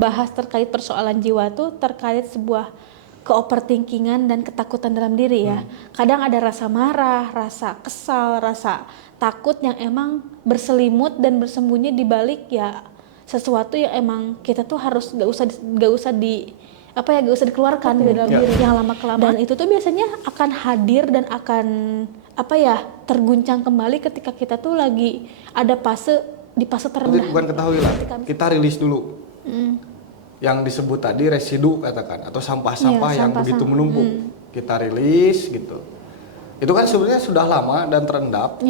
membahas terkait persoalan jiwa tuh terkait sebuah ke-overthinkingan dan ketakutan dalam diri ya. Kadang ada rasa marah, rasa kesal, rasa takut yang emang berselimut dan bersembunyi di balik ya sesuatu yang emang kita tuh harus gak usah dikeluarkan gitu dalam diri yang lama kelamaan. Dan itu tuh biasanya akan hadir dan akan terguncang kembali ketika kita tuh lagi ada di fase terendah. Bukan ketahui lah, kita rilis dulu yang disebut tadi residu katakan atau sampah-sampah yang begitu menumpuk. Kita rilis gitu. Itu kan sebenarnya sudah lama dan terendap.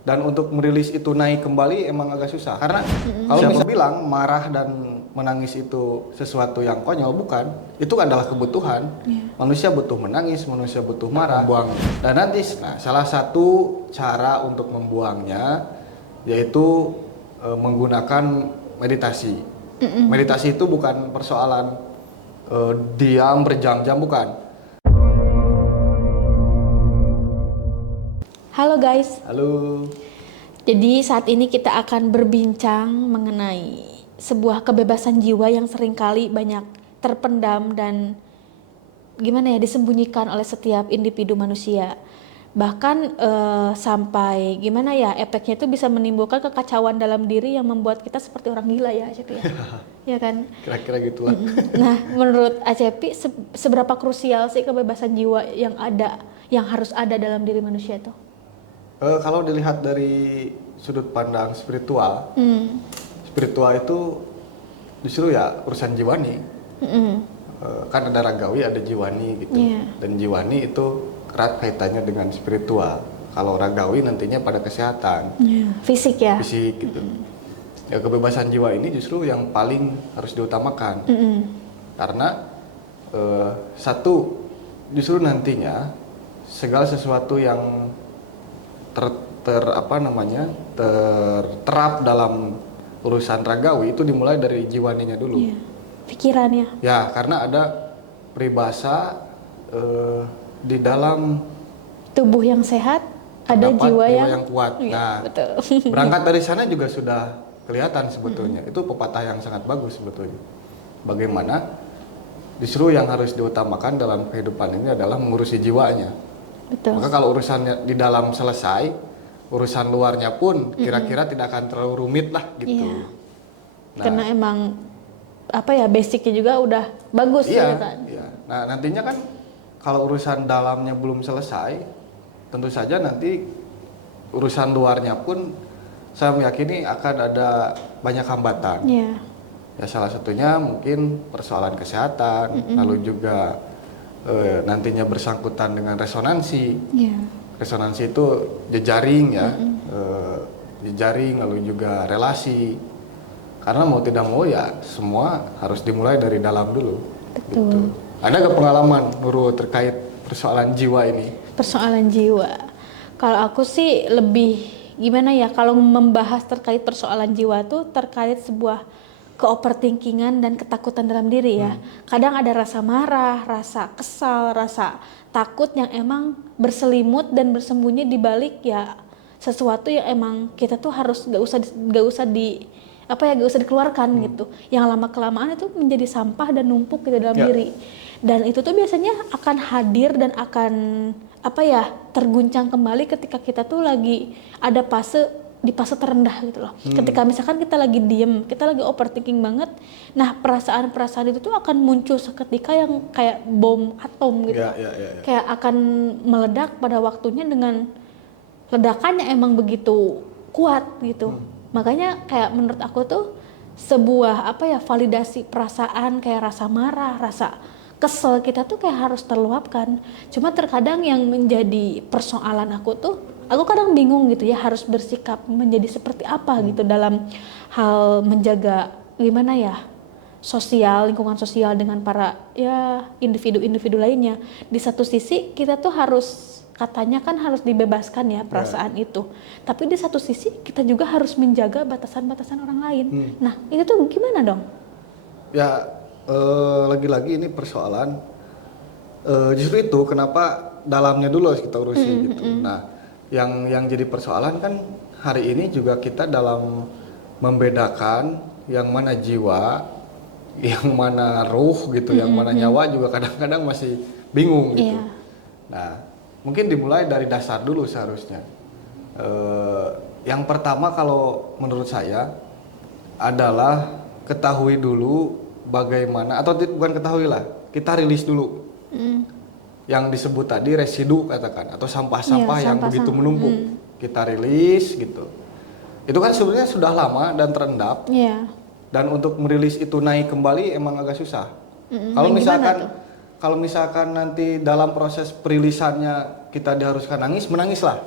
Dan untuk merilis itu naik kembali emang agak susah karena kalau bisa bilang marah dan menangis itu sesuatu yang konyol, bukan. Itu adalah kebutuhan. Manusia butuh menangis, manusia butuh marah, buang. Dan nanti salah satu cara untuk membuangnya yaitu menggunakan meditasi. Meditasi itu bukan persoalan diam berjam-jam, bukan. Halo guys. Halo. Jadi saat ini kita akan berbincang mengenai sebuah kebebasan jiwa yang seringkali banyak terpendam dan disembunyikan oleh setiap individu manusia. Bahkan sampai efeknya itu bisa menimbulkan kekacauan dalam diri yang membuat kita seperti orang gila ya Acepi ya. Ya kan? Kira-kira gitulah. Nah, menurut Acepi seberapa krusial sih kebebasan jiwa yang harus ada dalam diri manusia itu? Kalau dilihat dari sudut pandang spiritual, spiritual itu justru ya urusan jiwani. Kan ada ragawi, ada jiwani gitu. Dan jiwani itu erat kaitannya dengan spiritual. Kalau ragawi nantinya pada kesehatan, fisik ya. Fisik gitu. Ya kebebasan jiwa ini justru yang paling harus diutamakan. Karena satu, justru nantinya segala sesuatu yang terterap dalam urusan ragawi itu dimulai dari jiwaninya dulu. Pikirannya. Ya, karena ada peribahasa di dalam tubuh yang sehat ada jiwa yang kuat. Nah, betul. Berangkat dari sana juga sudah kelihatan sebetulnya. Itu pepatah yang sangat bagus sebetulnya. Bagaimana justru yang harus diutamakan dalam kehidupan ini adalah mengurusi jiwanya. Betul. Maka kalau urusannya di dalam selesai, urusan luarnya pun kira-kira tidak akan terlalu rumit lah gitu. Karena emang basicnya juga udah bagus ya kan. Nah nantinya kan kalau urusan dalamnya belum selesai, tentu saja nanti urusan luarnya pun saya meyakini akan ada banyak hambatan. Ya salah satunya mungkin persoalan kesehatan, lalu juga nantinya bersangkutan dengan resonansi. Resonansi itu jejaring ya, jejaring lalu juga relasi. Karena mau tidak mau ya semua harus dimulai dari dalam dulu. Betul. Gitu. Ada nggak pengalaman Nurul terkait persoalan jiwa ini? Persoalan jiwa. Kalau aku sih lebih kalau membahas terkait persoalan jiwa tuh terkait sebuah ke-overthinkingan dan ketakutan dalam diri ya. Kadang ada rasa marah, rasa kesal, rasa takut yang emang berselimut dan bersembunyi di balik ya sesuatu yang emang kita tuh harus gak usah dikeluarkan gitu. Yang lama kelamaan itu menjadi sampah dan numpuk gitu dalam diri. Dan itu tuh biasanya akan hadir dan akan terguncang kembali ketika kita tuh lagi ada di fase terendah gitu loh. Ketika misalkan kita lagi diem, kita lagi overthinking banget, nah perasaan-perasaan itu tuh akan muncul seketika yang kayak bom atom gitu. Kayak akan meledak pada waktunya dengan ledakannya emang begitu kuat gitu. Makanya kayak menurut aku tuh sebuah validasi perasaan kayak rasa marah, rasa kesel kita tuh kayak harus terluapkan. Cuma terkadang yang menjadi persoalan aku kadang bingung gitu ya harus bersikap menjadi seperti apa gitu dalam hal menjaga lingkungan sosial dengan para individu-individu lainnya. Di satu sisi kita tuh katanya harus dibebaskan ya perasaan itu. Tapi di satu sisi kita juga harus menjaga batasan-batasan orang lain. Nah, itu tuh gimana dong? Ya, lagi-lagi ini persoalan justru itu kenapa dalamnya dulu harus kita urusi gitu. Nah, yang jadi persoalan kan hari ini juga kita dalam membedakan yang mana jiwa, yang mana ruh gitu, yang mana nyawa juga kadang-kadang masih bingung gitu. Iya. Nah, mungkin dimulai dari dasar dulu seharusnya. Yang pertama kalau menurut saya adalah ketahui dulu bagaimana, atau bukan ketahui lah, kita rilis dulu yang disebut tadi residu katakan, atau sampah-sampah Iya, yang begitu menumpuk. Kita rilis gitu. Itu kan sebenarnya sudah lama dan terendap. Iya. Dan untuk merilis itu naik kembali emang agak susah. Kalau misalkan nanti dalam proses perilisannya kita diharuskan nangis, menangislah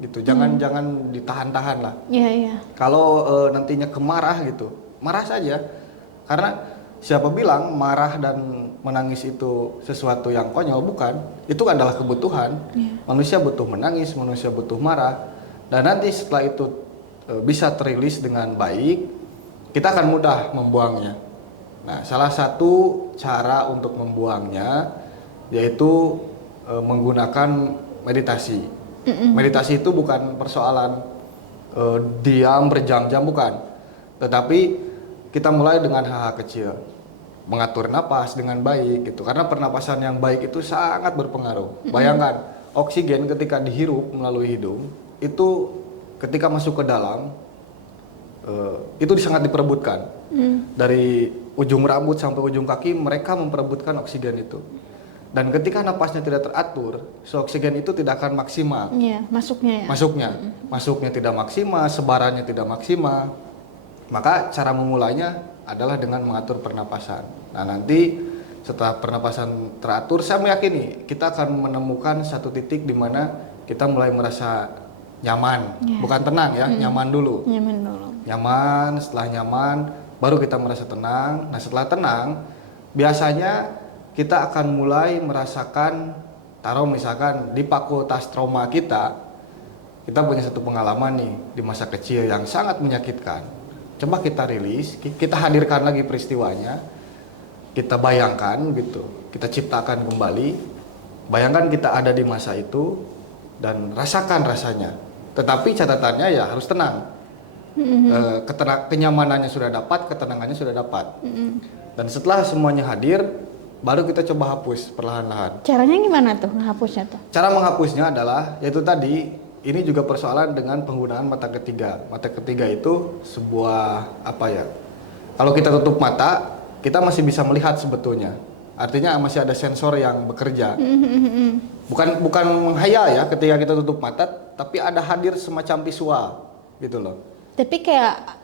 gitu. Jangan ditahan-tahan lah. Iya, iya. Kalau nantinya kemarah gitu, marah saja. Karena siapa bilang marah dan menangis itu sesuatu yang konyol? Bukan. Itu adalah kebutuhan. Manusia butuh menangis, manusia butuh marah. Dan nanti setelah itu bisa terilis dengan baik, kita akan mudah membuangnya. Nah, salah satu cara untuk membuangnya yaitu menggunakan meditasi. Meditasi itu bukan persoalan diam berjam-jam, bukan. Tetapi kita mulai dengan hal-hal kecil. Mengatur napas dengan baik gitu. Karena pernapasan yang baik itu sangat berpengaruh. Bayangkan, oksigen ketika dihirup melalui hidung, itu ketika masuk ke dalam, itu sangat diperebutkan. Dari ujung rambut sampai ujung kaki, mereka memperebutkan oksigen itu. Dan ketika napasnya tidak teratur, oksigen itu tidak akan maksimal. Iya, masuknya ya. Masuknya tidak maksimal, sebarannya tidak maksimal. Maka cara memulainya adalah dengan mengatur pernapasan. Nah, nanti setelah pernapasan teratur, saya meyakini kita akan menemukan satu titik di mana kita mulai merasa nyaman. Bukan tenang ya, nyaman dulu. Nyaman, setelah nyaman baru kita merasa tenang. Nah, setelah tenang biasanya kita akan mulai merasakan, taruh misalkan di fakultas trauma kita punya satu pengalaman nih di masa kecil yang sangat menyakitkan. Coba kita rilis, kita hadirkan lagi peristiwanya, kita bayangkan gitu, kita ciptakan kembali. Bayangkan kita ada di masa itu dan rasakan rasanya. Tetapi catatannya ya harus tenang. Kenyamanannya sudah dapat, ketenangannya sudah dapat. Dan setelah semuanya hadir, baru kita coba hapus perlahan-lahan. Caranya gimana tuh menghapusnya tuh? Cara menghapusnya adalah, yaitu tadi, ini juga persoalan dengan penggunaan mata ketiga. Mata ketiga itu sebuah apa ya? Kalau kita tutup mata, kita masih bisa melihat sebetulnya. Artinya masih ada sensor yang bekerja. Bukan menghayal ya ketika kita tutup mata, tapi ada hadir semacam visual gitu loh. Tapi kayak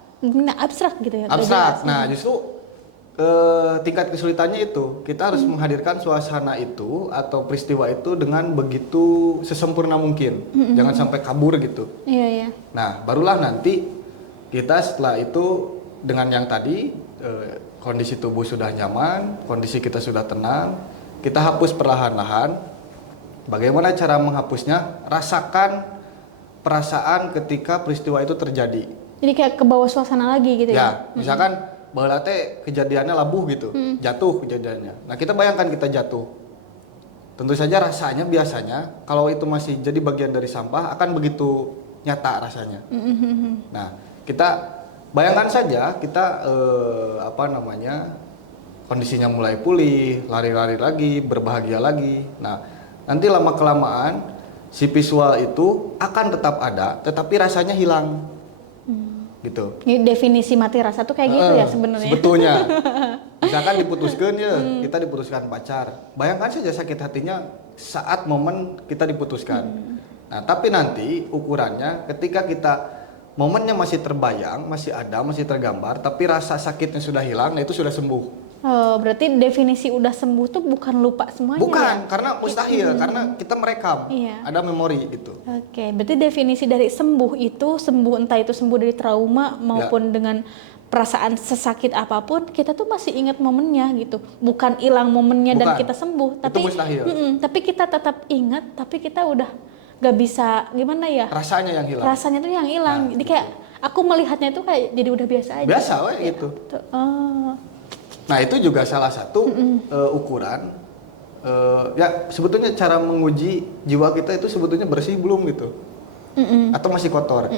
abstrak gitu ya? Abstrak. Nah, justru tingkat kesulitannya itu kita harus menghadirkan suasana itu atau peristiwa itu dengan begitu sesempurna mungkin. Jangan sampai kabur gitu. Iya, iya. Nah, barulah nanti kita setelah itu dengan yang tadi kondisi tubuh sudah nyaman, kondisi kita sudah tenang, kita hapus perlahan-lahan. Bagaimana cara menghapusnya? Rasakan perasaan ketika peristiwa itu terjadi. Jadi kayak ke bawah suasana lagi gitu ya? Ya, misalkan bahwa kejadiannya labuh gitu, jatuh kejadiannya. Nah, kita bayangkan kita jatuh. Tentu saja rasanya biasanya kalau itu masih jadi bagian dari sampah akan begitu nyata rasanya. Nah, kita bayangkan saja kita kondisinya mulai pulih, lari-lari lagi, berbahagia lagi. Nah, nanti lama kelamaan si visual itu akan tetap ada, tetapi rasanya hilang. Gitu. Ini definisi mati rasa tuh kayak gitu ya sebenarnya. Sebetulnya. Misalkan diputuskan ya, kita diputuskan pacar. Bayangkan saja sakit hatinya saat momen kita diputuskan. Nah, tapi nanti ukurannya ketika kita momennya masih terbayang, masih ada, masih tergambar, tapi rasa sakitnya sudah hilang, nah itu sudah sembuh. Oh, berarti definisi udah sembuh tuh bukan lupa semuanya. Bukan, ya? karena mustahil, karena kita merekam, ada memori gitu. Oke, berarti definisi dari sembuh itu, entah itu sembuh dari trauma maupun dengan perasaan sesakit apapun, kita tuh masih ingat momennya gitu. Bukan hilang momennya dan kita sembuh, tapi itu mustahil. Tapi kita tetap ingat, tapi kita udah gak bisa gimana ya? Rasanya yang hilang. Rasanya tuh yang hilang. Nah, jadi kayak aku melihatnya tuh kayak jadi udah biasa aja. Biasa gitu. Nah, itu juga salah satu ukuran. Ya sebetulnya cara menguji jiwa kita itu sebetulnya bersih belum gitu, atau masih kotor.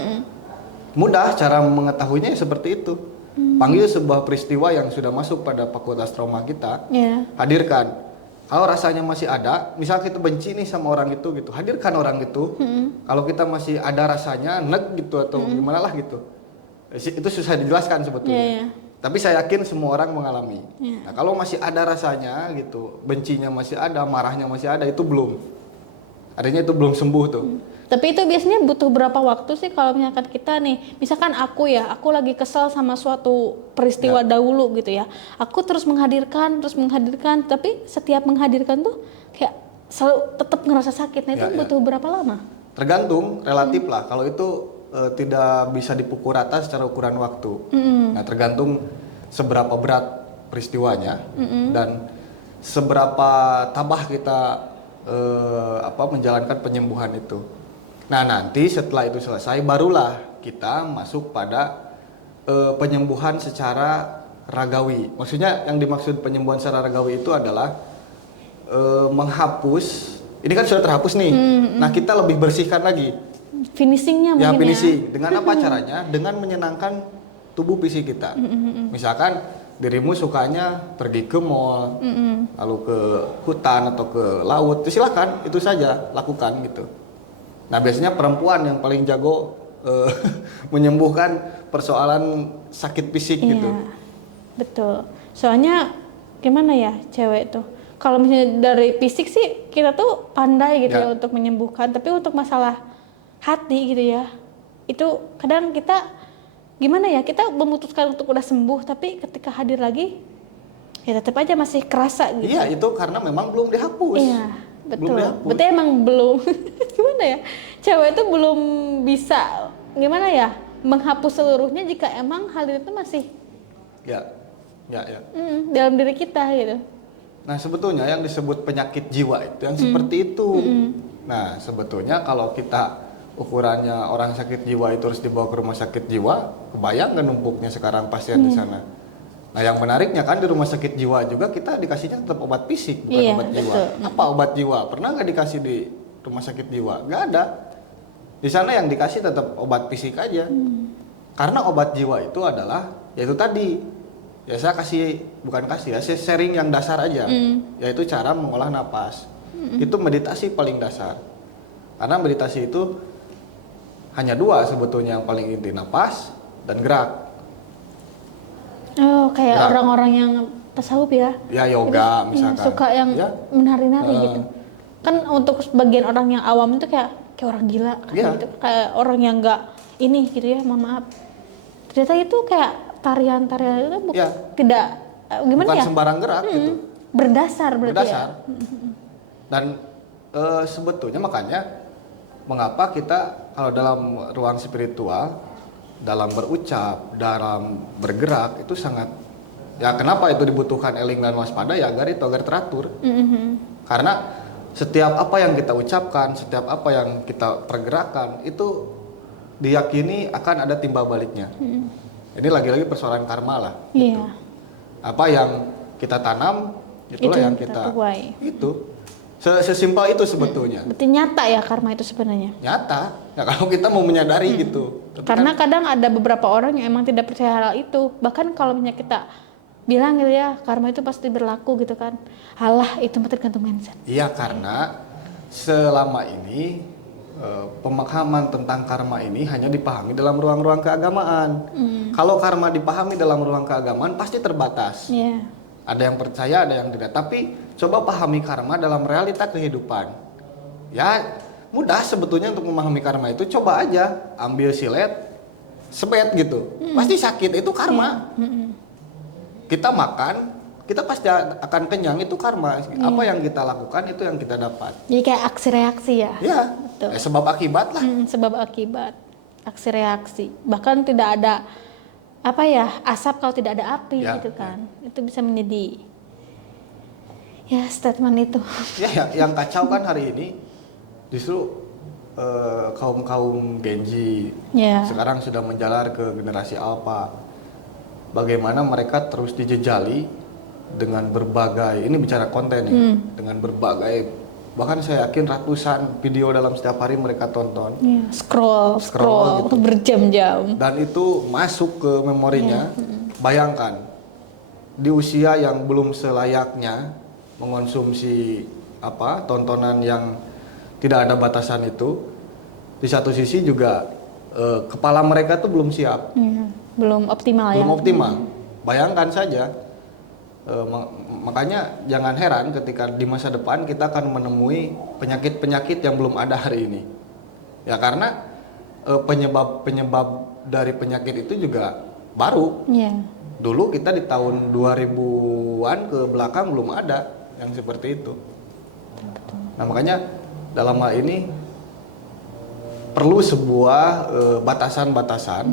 Mudah cara mengetahuinya seperti itu. Panggil sebuah peristiwa yang sudah masuk pada fakultas trauma kita, Iya. hadirkan. Kalau rasanya masih ada, misal kita benci nih sama orang itu gitu, hadirkan orang itu. Kalau kita masih ada rasanya nek gitu atau gimana lah gitu, itu susah dijelaskan sebetulnya. Iya, iya. Tapi saya yakin semua orang mengalami. Iya. Nah, kalau masih ada rasanya gitu, bencinya masih ada, marahnya masih ada, itu belum. Artinya itu belum sembuh tuh. Tapi itu biasanya butuh berapa waktu sih kalau misalkan kita nih, misalkan aku lagi kesal sama suatu peristiwa dahulu gitu ya. Aku terus menghadirkan, tapi setiap menghadirkan tuh kayak selalu tetap ngerasa sakit. Nah itu butuh berapa lama? Tergantung, relatif lah. Kalau itu tidak bisa dipukul rata secara ukuran waktu. Nah tergantung seberapa berat peristiwanya dan seberapa tabah kita menjalankan penyembuhan itu. Nah nanti setelah itu selesai barulah kita masuk pada penyembuhan secara ragawi. Maksudnya yang dimaksud penyembuhan secara ragawi itu adalah menghapus. Ini kan sudah terhapus nih. Nah kita lebih bersihkan lagi. Finishingnya mungkin ya. Finishing. Dengan apa caranya? Dengan menyenangkan tubuh fisik kita. Misalkan dirimu sukanya pergi ke mall, lalu ke hutan atau ke laut, silakan itu saja lakukan gitu. Nah biasanya perempuan yang paling jago menyembuhkan persoalan sakit fisik gitu. Betul. Soalnya gimana ya cewek tuh, kalau misalnya dari fisik sih kita tuh pandai gitu ya untuk menyembuhkan, tapi untuk masalah hati gitu ya, itu kadang kita gimana ya, kita memutuskan untuk udah sembuh, tapi ketika hadir lagi ya tetap aja masih kerasa gitu. Iya itu karena memang belum dihapus. Iya. Betul. Berarti emang belum gimana ya? Cewek itu belum bisa gimana ya? Menghapus seluruhnya jika emang hal itu masih ya. dalam diri kita gitu. Nah, sebetulnya yang disebut penyakit jiwa itu yang seperti itu. Nah, sebetulnya kalau kita ukurannya orang sakit jiwa itu harus dibawa ke rumah sakit jiwa, kebayang nggak numpuknya sekarang pasien di sana. Nah yang menariknya kan di rumah sakit jiwa juga kita dikasihnya tetap obat fisik bukan obat jiwa. Apa obat jiwa? Pernah nggak dikasih di rumah sakit jiwa? Nggak ada. Di sana yang dikasih tetap obat fisik aja. Karena obat jiwa itu adalah yaitu tadi. Ya saya saya sharing yang dasar aja. Yaitu cara mengolah napas. Itu meditasi paling dasar. Karena meditasi itu hanya dua sebetulnya yang paling inti, napas dan gerak. Oh, kayak orang-orang yang tasawuf ya? Ya yoga misalkan. Suka yang menari-nari gitu. Kan untuk sebagian orang yang awam itu kayak orang gila gitu. Kayak orang yang nggak ini gitu ya, mohon maaf. Ternyata itu kayak tarian-tarian itu tidak gimana bukan ya? Sembarang gerak gitu. Berdasar berarti ya. Dan sebetulnya makanya mengapa kita kalau dalam ruang spiritual, dalam berucap, dalam bergerak itu sangat kenapa itu dibutuhkan eling dan waspada ya agar teratur. Karena setiap apa yang kita ucapkan, setiap apa yang kita pergerakan itu diyakini akan ada timbal baliknya. Ini lagi-lagi persoalan karma lah. Gitu. Apa yang kita tanam itulah yang kita tuai. Itu sesimpel itu sebetulnya. Berarti nyata ya karma itu sebenarnya. Nyata. Ya kalau kita mau menyadari gitu. Tapi karena kadang ada beberapa orang yang emang tidak percaya hal itu. Bahkan kalau misalnya kita bilang gitu ya, karma itu pasti berlaku gitu kan. Halah, itu tergantung mindset. Iya, karena selama ini pemahaman tentang karma ini hanya dipahami dalam ruang-ruang keagamaan. Kalau karma dipahami dalam ruang keagamaan pasti terbatas. Ada yang percaya, ada yang tidak. Tapi coba pahami karma dalam realita kehidupan. Ya mudah sebetulnya untuk memahami karma itu. Coba aja ambil silet, sebet gitu. Pasti sakit, itu karma. Kita makan, kita pasti akan kenyang, itu karma. Apa yang kita lakukan itu yang kita dapat. Jadi kayak aksi reaksi ya. Ya, sebab akibat lah. Sebab akibat, aksi reaksi. Bahkan tidak ada asap kalau tidak ada api gitu kan. Itu bisa menjadi statement itu. Yang kacau kan hari ini justru kaum Gen Z sekarang sudah menjalar ke generasi Alpha. Bagaimana mereka terus dijejali dengan berbagai, ini bicara konten nih, dengan berbagai, bahkan saya yakin ratusan video dalam setiap hari mereka tonton. Scroll gitu. Berjam-jam. Dan itu masuk ke memorinya bayangkan di usia yang belum selayaknya mengonsumsi tontonan yang tidak ada batasan itu, di satu sisi juga kepala mereka tuh belum siap, belum optimal ya. belum optimal. Bayangkan saja, makanya jangan heran ketika di masa depan kita akan menemui penyakit-penyakit yang belum ada hari ini. Ya karena penyebab dari penyakit itu juga baru. Dulu kita di tahun 2000-an ke belakang belum ada yang seperti itu. Nah makanya dalam hal ini perlu sebuah batasan-batasan,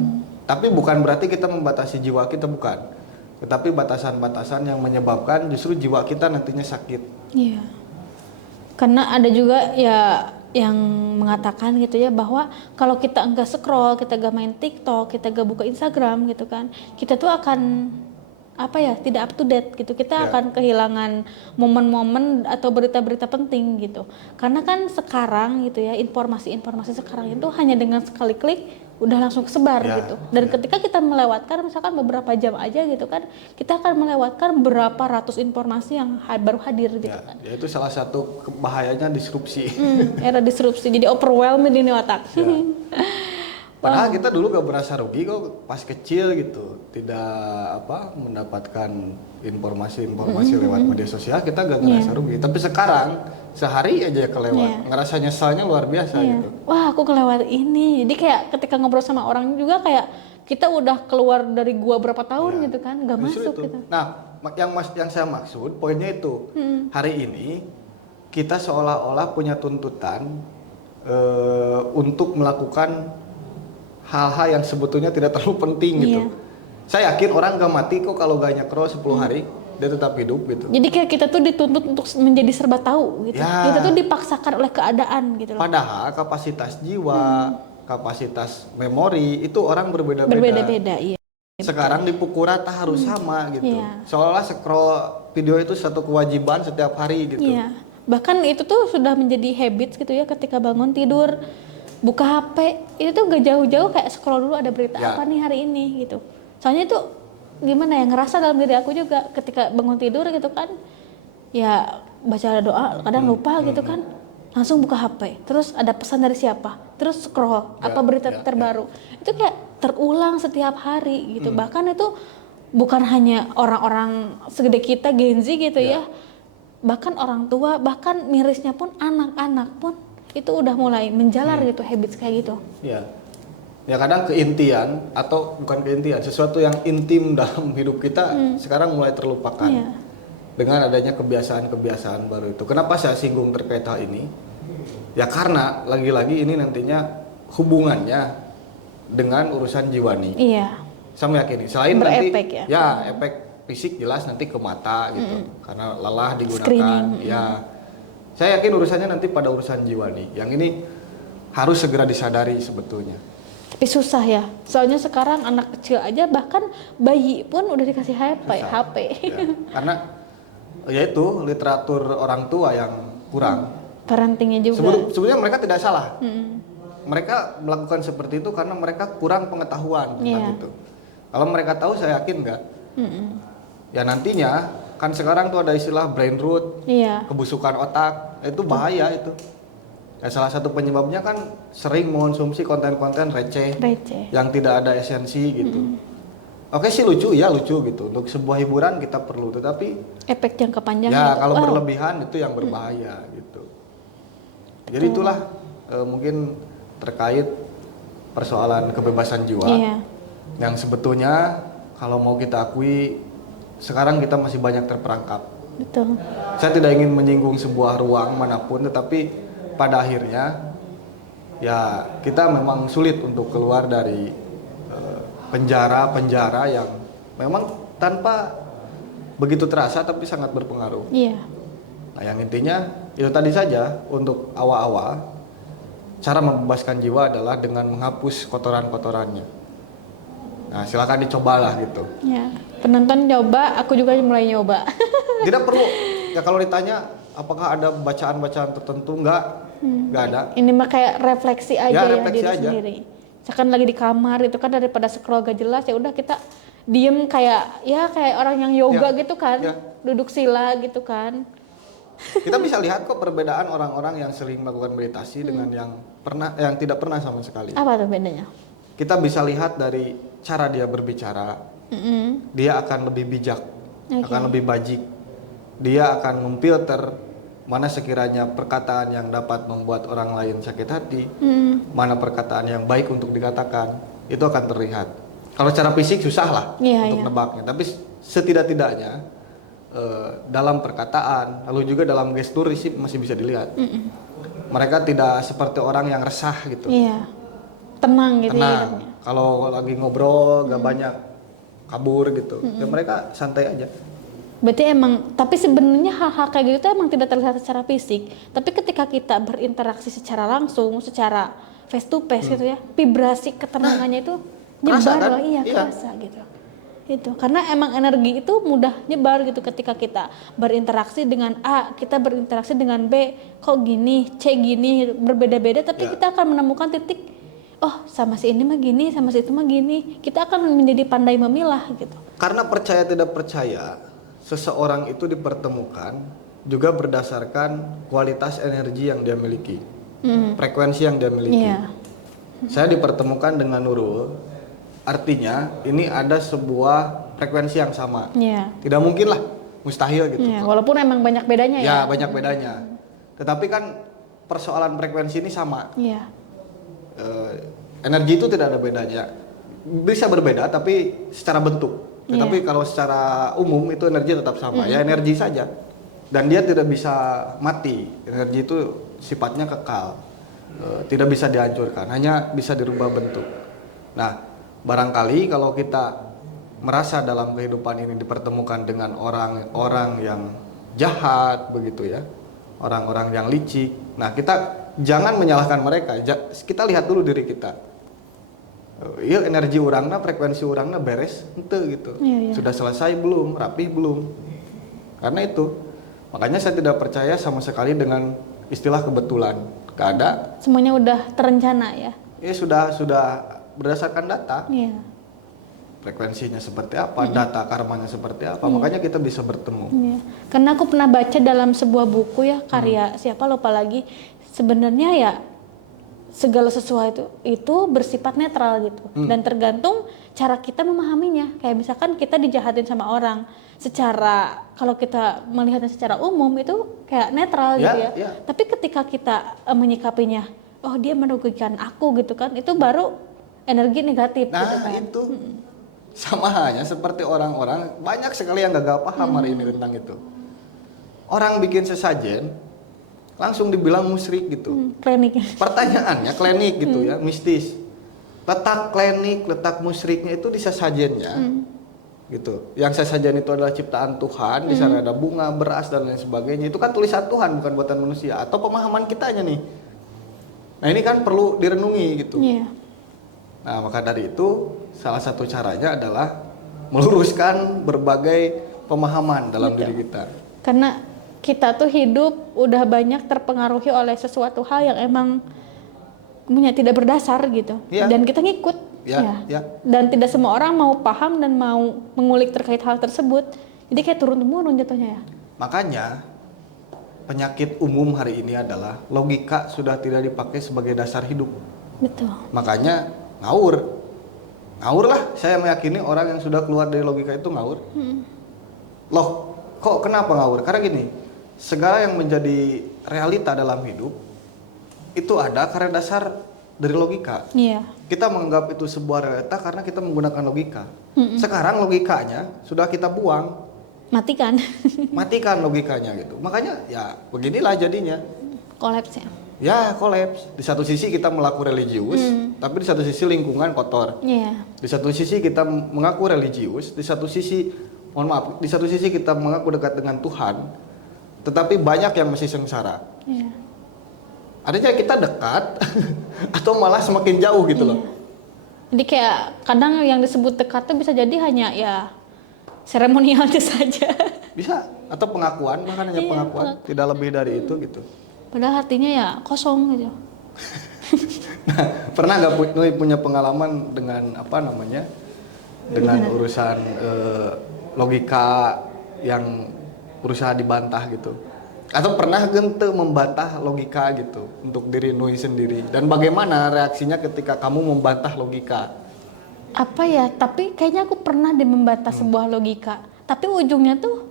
tapi bukan berarti kita membatasi jiwa kita, bukan. Tetapi batasan-batasan yang menyebabkan justru jiwa kita nantinya sakit. Iya. Karena ada juga ya yang mengatakan gitu ya, bahwa kalau kita enggak scroll, kita enggak main TikTok, kita enggak buka Instagram gitu kan, kita tuh akan tidak up to date gitu. Kita akan kehilangan momen-momen atau berita-berita penting gitu. Karena kan sekarang gitu ya, informasi-informasi sekarang itu hanya dengan sekali klik udah langsung kesebar gitu. Dan ketika kita melewatkan misalkan beberapa jam aja gitu kan, kita akan melewatkan berapa ratus informasi yang baru hadir gitu kan. Ya itu salah satu bahayanya disrupsi. Era disrupsi, jadi overwhelmed ini otak. Padahal kita dulu gak berasa rugi kok pas kecil gitu, tidak mendapatkan informasi lewat media sosial, kita gak ngerasa rugi. Tapi sekarang sehari aja kelewat, ngerasa nyesalnya luar biasa gitu. Wah aku kelewat ini, jadi kayak ketika ngobrol sama orang juga kayak kita udah keluar dari gua berapa tahun gitu kan, gak masuk gitu. Nah yang saya maksud poinnya itu, hari ini kita seolah-olah punya tuntutan untuk melakukan hal-hal yang sebetulnya tidak terlalu penting gitu. Saya yakin orang gak mati kok kalau gak nyekro 10 hari, dia tetap hidup gitu. Jadi kayak kita tuh dituntut untuk menjadi serba tahu gitu. Kita tuh dipaksakan oleh keadaan gitu loh. Padahal kapasitas jiwa, kapasitas memori itu orang berbeda-beda. Berbeda-beda, iya. Sekarang dipukul rata harus sama gitu. Seolah-olah scroll video itu satu kewajiban setiap hari gitu. Bahkan itu tuh sudah menjadi habits gitu ya, ketika bangun tidur buka HP itu tuh gak jauh-jauh kayak scroll dulu ada berita apa nih hari ini gitu. Soalnya itu gimana ya, ngerasa dalam diri aku juga ketika bangun tidur gitu kan, ya baca doa kadang lupa gitu kan, langsung buka HP, terus ada pesan dari siapa, terus scroll apa berita terbaru. Itu kayak terulang setiap hari gitu. Bahkan itu bukan hanya orang-orang segede kita Gen Z gitu ya, bahkan orang tua, bahkan mirisnya pun anak-anak pun itu udah mulai menjalar gitu, habits kayak gitu. Ya kadang keintian atau bukan keintian, sesuatu yang intim dalam hidup kita sekarang mulai terlupakan dengan adanya kebiasaan-kebiasaan baru itu. Kenapa saya singgung terkait hal ini? Ya karena lagi-lagi ini nantinya hubungannya dengan urusan jiwani. Saya meyakini selain berefek nanti efek fisik jelas nanti ke mata gitu, karena lelah digunakan. Saya yakin urusannya nanti pada urusan jiwa nih. Yang ini harus segera disadari sebetulnya. Tapi susah ya. Soalnya sekarang anak kecil aja, bahkan bayi pun udah dikasih HP. Karena yaitu literatur orang tua yang kurang. Parentingnya juga. Sebenarnya mereka tidak salah. Mereka melakukan seperti itu karena mereka kurang pengetahuan tentang itu. Kalau mereka tahu, saya yakin enggak. Ya nantinya kan sekarang tuh ada istilah brain rot, kebusukan otak, itu bahaya itu. Ya, salah satu penyebabnya kan sering mengonsumsi konten-konten receh yang tidak ada esensi gitu. Oke sih lucu gitu, untuk sebuah hiburan kita perlu, tetapi efek jangka panjang kalau berlebihan itu yang berbahaya gitu. Jadi itulah mungkin terkait persoalan kebebasan jiwa yang sebetulnya kalau mau kita akui sekarang kita masih banyak terperangkap. Betul. Saya tidak ingin menyinggung sebuah ruang manapun, tetapi pada akhirnya ya kita memang sulit untuk keluar dari penjara-penjara yang memang tanpa begitu terasa tapi sangat berpengaruh. Nah yang intinya itu tadi saja untuk awal-awal, cara membebaskan jiwa adalah dengan menghapus kotoran-kotorannya. Nah silakan dicobalah gitu. Penonton nyoba, aku juga mulai nyoba. Tidak perlu, ya kalau ditanya apakah ada bacaan-bacaan tertentu, enggak ada. Ini mah kayak refleksi aja refleksi diri sendiri. Misalkan lagi di kamar itu kan, daripada scroll gak jelas, ya udah kita diem kayak orang yang yoga Ya, gitu kan, ya. duduk sila gitu kan. Kita bisa lihat kok perbedaan orang-orang yang sering melakukan meditasi dengan yang tidak pernah sama sekali. Apa tuh bedanya? Kita bisa lihat dari cara dia berbicara, dia akan lebih bijak, akan lebih bajik. Dia akan memfilter mana sekiranya perkataan yang dapat membuat orang lain sakit hati, mana perkataan yang baik untuk dikatakan, itu akan terlihat. Kalau secara fisik susah lah untuk nebaknya, tapi setidak-tidaknya dalam perkataan, lalu juga dalam gestur sih masih bisa dilihat. Mereka tidak seperti orang yang resah gitu. Iya, tenang gitu. Tenang. Kalau lagi ngobrol gak banyak kabur gitu, ya mereka santai aja. Berarti emang, tapi sebenarnya hal-hal kayak gitu tuh emang tidak terlihat secara fisik. Tapi ketika kita berinteraksi secara langsung, secara face to face gitu ya, vibrasi ketenangannya itu nyebar kan? loh, iya kerasa gitu. Itu karena emang energi itu mudah nyebar gitu ketika kita berinteraksi dengan A, kita berinteraksi dengan B, kok gini, C gini, berbeda-beda, tapi kita akan menemukan titik, oh sama si ini mah gini, sama si itu mah gini. Kita akan menjadi pandai memilah gitu. Karena percaya tidak percaya, seseorang itu dipertemukan juga berdasarkan kualitas energi yang dia miliki, frekuensi yang dia miliki. Saya dipertemukan dengan Nurul, artinya ini ada sebuah frekuensi yang sama. Tidak mungkin lah, mustahil gitu. Walaupun emang banyak bedanya ya. Ya banyak bedanya. Tetapi kan persoalan frekuensi ini sama. Energi itu tidak ada bedanya. Bisa berbeda tapi secara bentuk. Tetapi kalau secara umum itu energi tetap sama. Ya energi saja. Dan dia tidak bisa mati. Energi itu sifatnya kekal. Tidak bisa dihancurkan. Hanya bisa dirubah bentuk. Nah, barangkali kalau kita merasa dalam kehidupan ini dipertemukan dengan orang-orang yang jahat begitu ya, orang-orang yang licik. Nah, kita jangan menyalahkan mereka. Kita lihat dulu diri kita. Iya, energi orangna, frekuensi orangna beres ente gitu. Sudah selesai belum? Rapih belum? Karena itu, makanya saya tidak percaya sama sekali dengan istilah kebetulan. Gak ada. Semuanya udah terencana ya. Ya sudah berdasarkan data. Frekuensinya seperti apa, data karmanya seperti apa, makanya kita bisa bertemu. Karena aku pernah baca dalam sebuah buku ya, karya siapa lupa lagi, sebenarnya ya segala sesuatu itu bersifat netral gitu, dan tergantung cara kita memahaminya. Kayak misalkan kita dijahatin sama orang, secara kalau kita melihatnya secara umum itu kayak netral gitu ya. Tapi ketika kita menyikapinya, oh dia merugikan aku gitu kan, itu baru energi negatif gitu kan. Itu sama halnya seperti orang-orang, banyak sekali yang gagal paham hari ini tentang itu. Orang bikin sesajen langsung dibilang musyrik gitu. Klinik. Pertanyaannya klinik gitu ya, mistis. Letak klinik, letak musyriknya itu di sesajennya. Gitu. Yang sesajen itu adalah ciptaan Tuhan, di sana ada bunga, beras dan lain sebagainya. Itu kan tulisan Tuhan, bukan buatan manusia atau pemahaman kitanya nih. Nah, ini kan perlu direnungi gitu. Nah, maka dari itu salah satu caranya adalah meluruskan berbagai pemahaman dalam diri kita. Karena kita tuh hidup udah banyak terpengaruhi oleh sesuatu hal yang emang tidak berdasar gitu. Dan kita ngikut. Dan tidak semua orang mau paham dan mau mengulik terkait hal tersebut. Jadi kayak turun-temurun jatuhnya ya. Makanya penyakit umum hari ini adalah logika sudah tidak dipakai sebagai dasar hidup. Betul. Makanya ngawur lah, saya meyakini orang yang sudah keluar dari logika itu ngawur. Loh, kok kenapa ngawur? Karena gini, segala yang menjadi realita dalam hidup itu ada karena dasar dari logika. Kita menganggap itu sebuah realita karena kita menggunakan logika. Sekarang logikanya sudah kita buang, matikan logikanya gitu. Makanya ya beginilah jadinya. Kolaps ya. Ya kolaps. Di satu sisi kita melakukan religius, tapi di satu sisi lingkungan kotor. Di satu sisi kita mengaku religius, di satu sisi kita mengaku dekat dengan Tuhan, tetapi banyak yang masih sengsara. Artinya kita dekat atau malah semakin jauh gitu loh. Jadi kayak kadang yang disebut dekat tuh bisa jadi hanya ya seremonial aja saja. Bisa, atau pengakuan, bahkan hanya pengakuan, tidak lebih dari itu gitu. Padahal artinya ya kosong gitu. Nah, pernah nggak punya pengalaman dengan dengan urusan logika yang berusaha dibantah gitu. Atau pernah gente membantah logika gitu untuk diri Nui sendiri, dan bagaimana reaksinya ketika kamu membantah logika? Apa ya, tapi kayaknya aku pernah deh membantah sebuah logika, tapi ujungnya tuh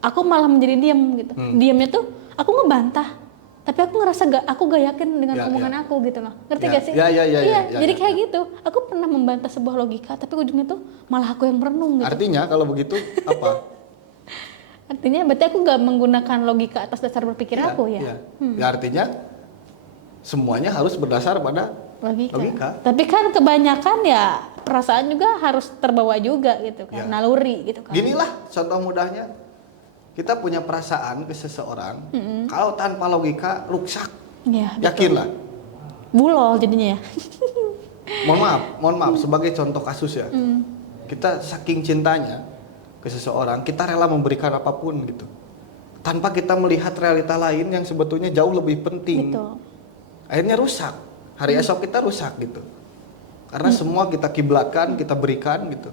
aku malah menjadi diam gitu. Diamnya tuh aku ngebantah, tapi aku ngerasa aku gak yakin dengan omongan aku gitu loh. Ngerti gak sih? Jadi kayak gitu. Aku pernah membantah sebuah logika, tapi ujungnya tuh malah aku yang merenung gitu. Artinya kalau begitu apa? Artinya berarti aku gak menggunakan logika atas dasar berpikir aku ya? Ya artinya semuanya harus berdasar pada logika. Tapi kan kebanyakan ya perasaan juga harus terbawa juga gitu kan, naluri gitu kan. Ginilah contoh mudahnya, kita punya perasaan ke seseorang, kalau tanpa logika rusak. Ya, yakinlah. Bulol jadinya ya. Mohon maaf sebagai contoh kasus ya. Kita saking cintanya ke seseorang, kita rela memberikan apapun gitu, tanpa kita melihat realita lain yang sebetulnya jauh lebih penting. Betul. Akhirnya rusak. Hari esok kita rusak gitu. Karena semua kita kiblatkan, kita berikan gitu.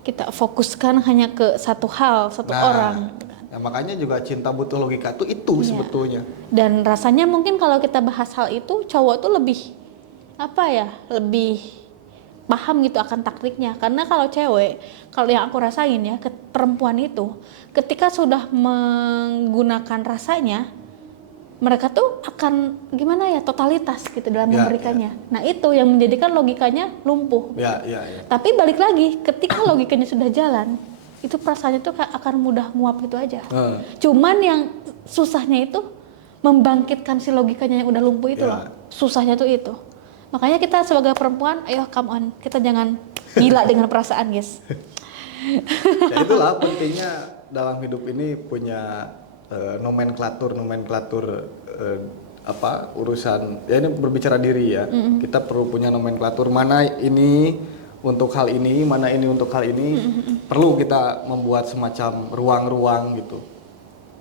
Kita fokuskan hanya ke satu hal, satu orang. Ya makanya juga cinta butuh logika itu sebetulnya. Dan rasanya mungkin kalau kita bahas hal itu, cowok tuh lebih lebih paham gitu akan taktiknya. Karena kalau cewek, kalau yang aku rasain ya, perempuan itu ketika sudah menggunakan rasanya, mereka tuh akan gimana ya, totalitas gitu dalam memberikannya. Nah itu yang menjadikan logikanya lumpuh. Tapi balik lagi, ketika logikanya sudah jalan, itu perasaannya tuh akan mudah nguap gitu aja. Cuman yang susahnya itu membangkitkan si logikanya yang udah lumpuh itu loh. Susahnya tuh itu. Makanya kita sebagai perempuan, ayo come on, kita jangan gila dengan perasaan, guys. Ya itulah pentingnya dalam hidup ini punya nomenklatur urusan. Ya ini berbicara diri ya. Kita perlu punya nomenklatur, mana ini untuk hal ini, mana ini untuk hal ini. Perlu kita membuat semacam ruang-ruang gitu.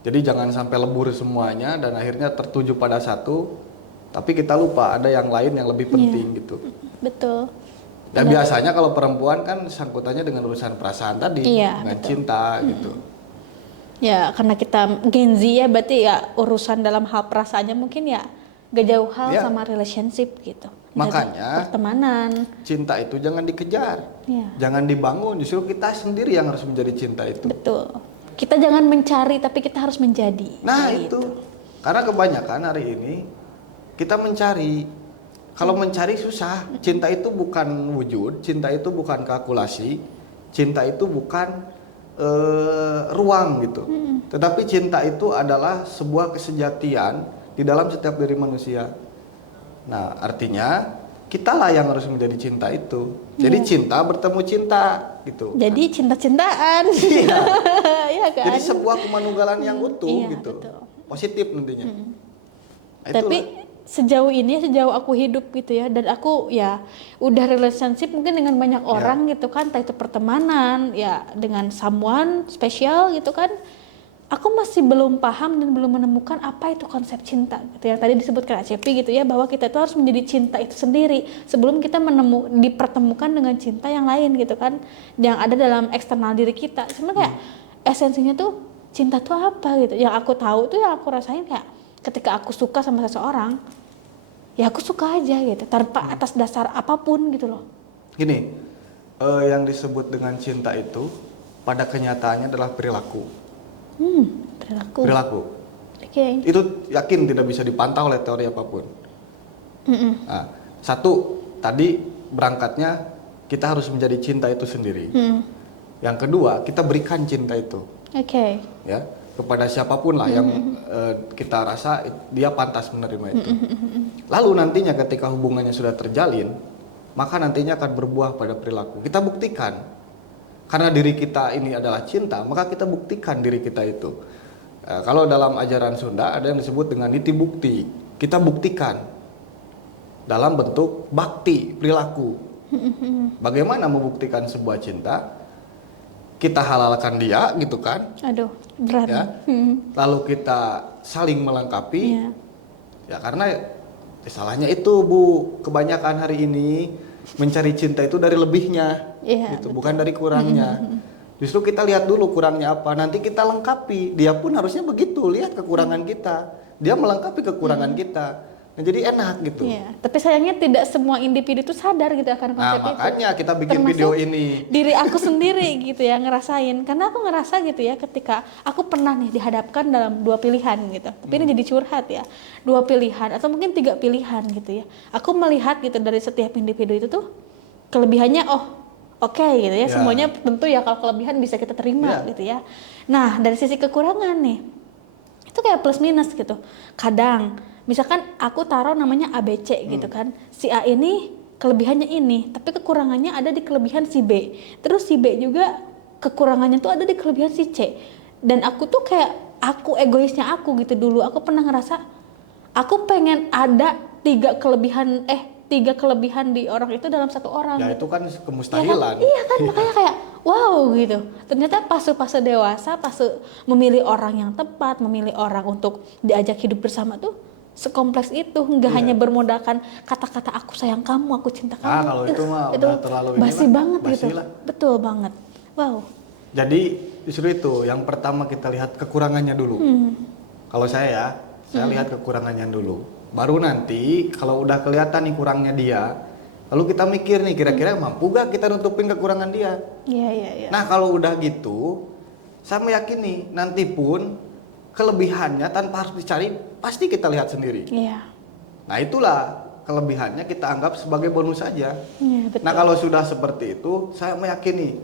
Jadi jangan sampai lebur semuanya dan akhirnya tertuju pada satu, tapi kita lupa ada yang lain yang lebih penting gitu. Betul. Dan biasanya kalau perempuan kan sangkutannya dengan urusan perasaan tadi, dengan cinta gitu. Ya karena kita Gen Z ya, berarti ya urusan dalam hal perasaannya mungkin ya gak jauh hal sama relationship gitu. Makanya pertemanan, cinta itu jangan dikejar, jangan dibangun, justru kita sendiri yang harus menjadi cinta itu. Betul. Kita jangan mencari, tapi kita harus menjadi. Nah itu, karena kebanyakan hari ini kita mencari. Kalau mencari susah. Cinta itu bukan wujud, cinta itu bukan kalkulasi, cinta itu bukan ruang gitu. Tetapi cinta itu adalah sebuah kesejatian di dalam setiap diri manusia. Nah artinya kitalah yang harus menjadi cinta itu. Jadi cinta bertemu cinta gitu. Jadi cinta-cintaan. Iya kan? Jadi sebuah kemanunggalan yang utuh gitu. Betul. Positif nantinya. Tapi sejauh aku hidup gitu ya, dan aku ya udah relationship mungkin dengan banyak orang gitu kan, entah itu pertemanan ya dengan someone spesial gitu kan, aku masih belum paham dan belum menemukan apa itu konsep cinta gitu ya. Tadi disebutkan ACP gitu ya, bahwa kita itu harus menjadi cinta itu sendiri sebelum kita dipertemukan dengan cinta yang lain gitu kan, yang ada dalam eksternal diri kita. Sebenarnya kayak esensinya tuh cinta tuh apa gitu. Yang aku tahu tuh, yang aku rasain kayak ketika aku suka sama seseorang, ya aku suka aja gitu, tanpa atas dasar apapun gitu loh. Gini, yang disebut dengan cinta itu pada kenyataannya adalah perilaku. Perilaku. Oke. Itu yakin tidak bisa dipantau oleh teori apapun. Nah, satu, tadi berangkatnya kita harus menjadi cinta itu sendiri. Yang kedua, kita berikan cinta itu. Ya, kepada siapapun lah yang kita rasa dia pantas menerima itu. Lalu nantinya ketika hubungannya sudah terjalin, maka nantinya akan berbuah pada perilaku. Kita buktikan, karena diri kita ini adalah cinta, maka kita buktikan diri kita itu. Kalau dalam ajaran Sunda ada yang disebut dengan niti bukti. Kita buktikan dalam bentuk bakti, perilaku. Bagaimana membuktikan sebuah cinta? Kita halalkan dia gitu kan. Aduh, berat. Ya. Lalu kita saling melengkapi. Ya karena salahnya itu Bu, kebanyakan hari ini mencari cinta itu dari lebihnya, Iya, gitu, betul. bukan dari kurangnya. Justru kita lihat dulu kurangnya apa, nanti kita lengkapi. Dia pun harusnya begitu, lihat kekurangan kita, dia melengkapi kekurangan kita. Nah, jadi enak gitu. Iya, tapi sayangnya tidak semua individu itu sadar gitu akan Nah, konsep itu. makanya kita bikin Termasuk video ini. diri aku sendiri gitu ya ngerasain. Karena aku ngerasa gitu ya ketika aku pernah nih dihadapkan dalam dua pilihan gitu. Tapi ini jadi curhat ya. Dua pilihan atau mungkin tiga pilihan gitu ya. Aku melihat gitu dari setiap individu itu tuh kelebihannya oke gitu ya. Ya. Semuanya tentu ya kalau kelebihan bisa kita terima Ya. gitu ya. Nah, dari sisi kekurangan nih itu kayak plus minus gitu. Kadang misalkan aku taruh namanya ABC gitu kan, si A ini kelebihannya ini, tapi kekurangannya ada di kelebihan si B. Terus si B juga kekurangannya tuh ada di kelebihan si C. Dan aku tuh kayak egoisnya aku gitu dulu. Aku pernah ngerasa aku pengen ada tiga kelebihan di orang itu dalam satu orang. Ya gitu. itu kan kemustahilan. Iya kan makanya kayak wow gitu. Ternyata fase dewasa, fase memilih orang yang tepat, memilih orang untuk diajak hidup bersama tuh sekompleks itu, nggak hanya bermodalkan kata-kata aku sayang kamu, aku cinta kamu. Kalau itu mah itu udah terlalu basi inilah, banget basi gitu. lah. Betul banget. Wow. Jadi justru itu yang pertama kita lihat kekurangannya dulu. Kalau saya lihat kekurangannya dulu. Baru nanti kalau udah kelihatan nih kurangnya dia, lalu kita mikir nih kira-kira mampu gak kita nutupin kekurangan dia. Iya. Nah kalau udah gitu, saya meyakini nanti pun kelebihannya tanpa harus dicari pasti kita lihat sendiri. Iya. Nah itulah kelebihannya kita anggap sebagai bonus saja. Iya, betul. Nah kalau sudah seperti itu, saya meyakini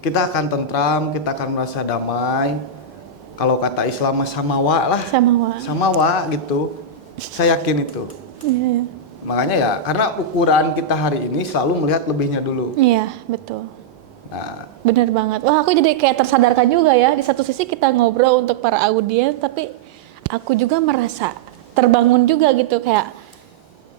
kita akan tentram, kita akan merasa damai. Kalau kata Islam samawa lah, samawa gitu. Saya yakin itu. Iya. Makanya ya, karena ukuran kita hari ini selalu melihat lebihnya dulu. Iya, betul. Nah, Bener banget. Wah, aku jadi kayak tersadarkan juga ya. Di satu sisi kita ngobrol untuk para audiens, tapi aku juga merasa terbangun juga gitu kayak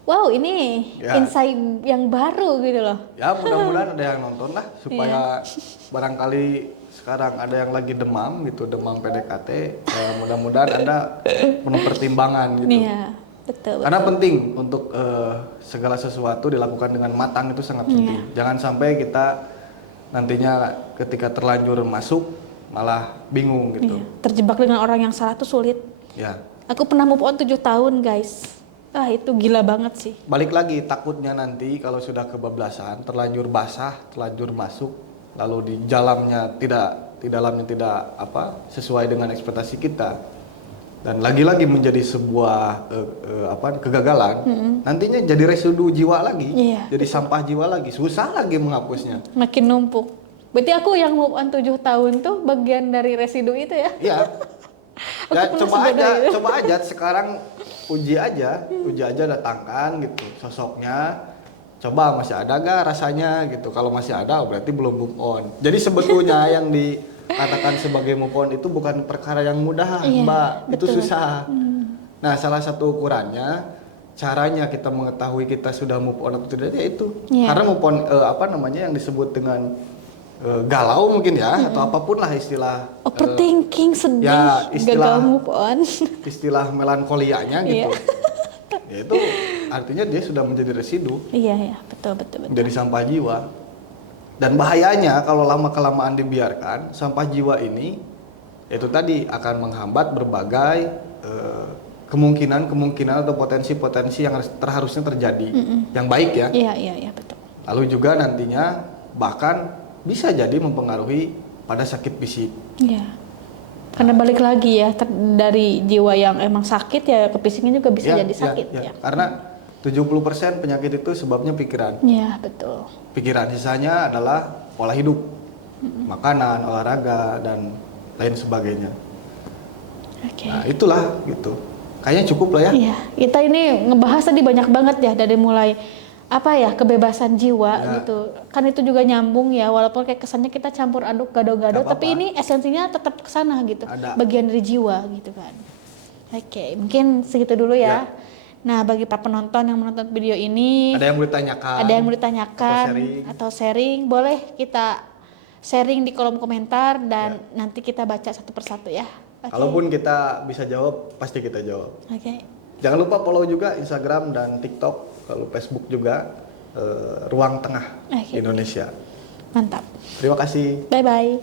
wow, ini insight yang baru gitu loh. Ya, mudah-mudahan ada yang nonton lah supaya barangkali sekarang ada yang lagi demam gitu, demam PDKT. Mudah-mudahan Anda penuh pertimbangan gitu. Iya, betul. Karena penting untuk segala sesuatu dilakukan dengan matang itu sangat penting. Jangan sampai kita nantinya ketika terlanjur masuk malah bingung gitu. Iya. Terjebak dengan orang yang salah tuh sulit. Ya. Aku pernah move on 7 tahun guys. Itu gila banget sih. Balik lagi takutnya nanti kalau sudah kebablasan, terlanjur basah, terlanjur masuk, lalu di dalamnya tidak sesuai dengan ekspektasi kita. Dan lagi-lagi menjadi sebuah kegagalan, nantinya jadi residu jiwa lagi, jadi sampah jiwa lagi, susah lagi menghapusnya. Makin numpuk. Berarti aku yang move on 7 tahun tuh bagian dari residu itu ya? Iya. Ya coba aja sekarang uji aja datangkan gitu sosoknya. Coba masih ada gak rasanya gitu. Kalau masih ada berarti belum move on. Jadi sebetulnya yang dikatakan sebagai move on itu bukan perkara yang mudah, Mbak. Betul. Itu susah. Nah, salah satu ukurannya caranya kita mengetahui kita sudah move on atau tidak ya itu. Karena move on yang disebut dengan galau mungkin ya atau apapun lah istilah overthinking, sedih, ya, gagal move on. Istilah melankolianya gitu. Ya itu artinya dia sudah menjadi residu. Iya, betul. Menjadi sampah jiwa. Dan bahayanya kalau lama-kelamaan dibiarkan, sampah jiwa ini itu tadi akan menghambat berbagai kemungkinan atau potensi-potensi yang harusnya terjadi yang baik ya. Iya, betul. Lalu juga nantinya bahkan bisa jadi mempengaruhi pada sakit fisik. Iya. Karena balik lagi ya dari jiwa yang emang sakit ya ke fisiknya juga bisa jadi sakit ya. Karena 70% penyakit itu sebabnya pikiran. Iya, betul. Pikiran sisanya adalah pola hidup, makanan, olahraga dan lain sebagainya. Oke. Nah, itulah gitu. Kayaknya cukup lah ya. Iya, kita ini ngebahas tadi banyak banget ya dari mulai kebebasan jiwa gitu. Kan itu juga nyambung ya walaupun kayak kesannya kita campur aduk gado-gado tapi ini esensinya tetap ke sana gitu. Bagian dari jiwa gitu kan. Oke, mungkin segitu dulu ya. Nah, bagi para penonton yang menonton video ini ada yang mau ditanyakan atau sharing, boleh kita sharing di kolom komentar dan nanti kita baca satu persatu ya. Kalaupun kita bisa jawab, pasti kita jawab. Oke. Jangan lupa follow juga Instagram dan TikTok, kalau Facebook juga. ruang tengah Oke. Indonesia. Mantap. Terima kasih. Bye bye.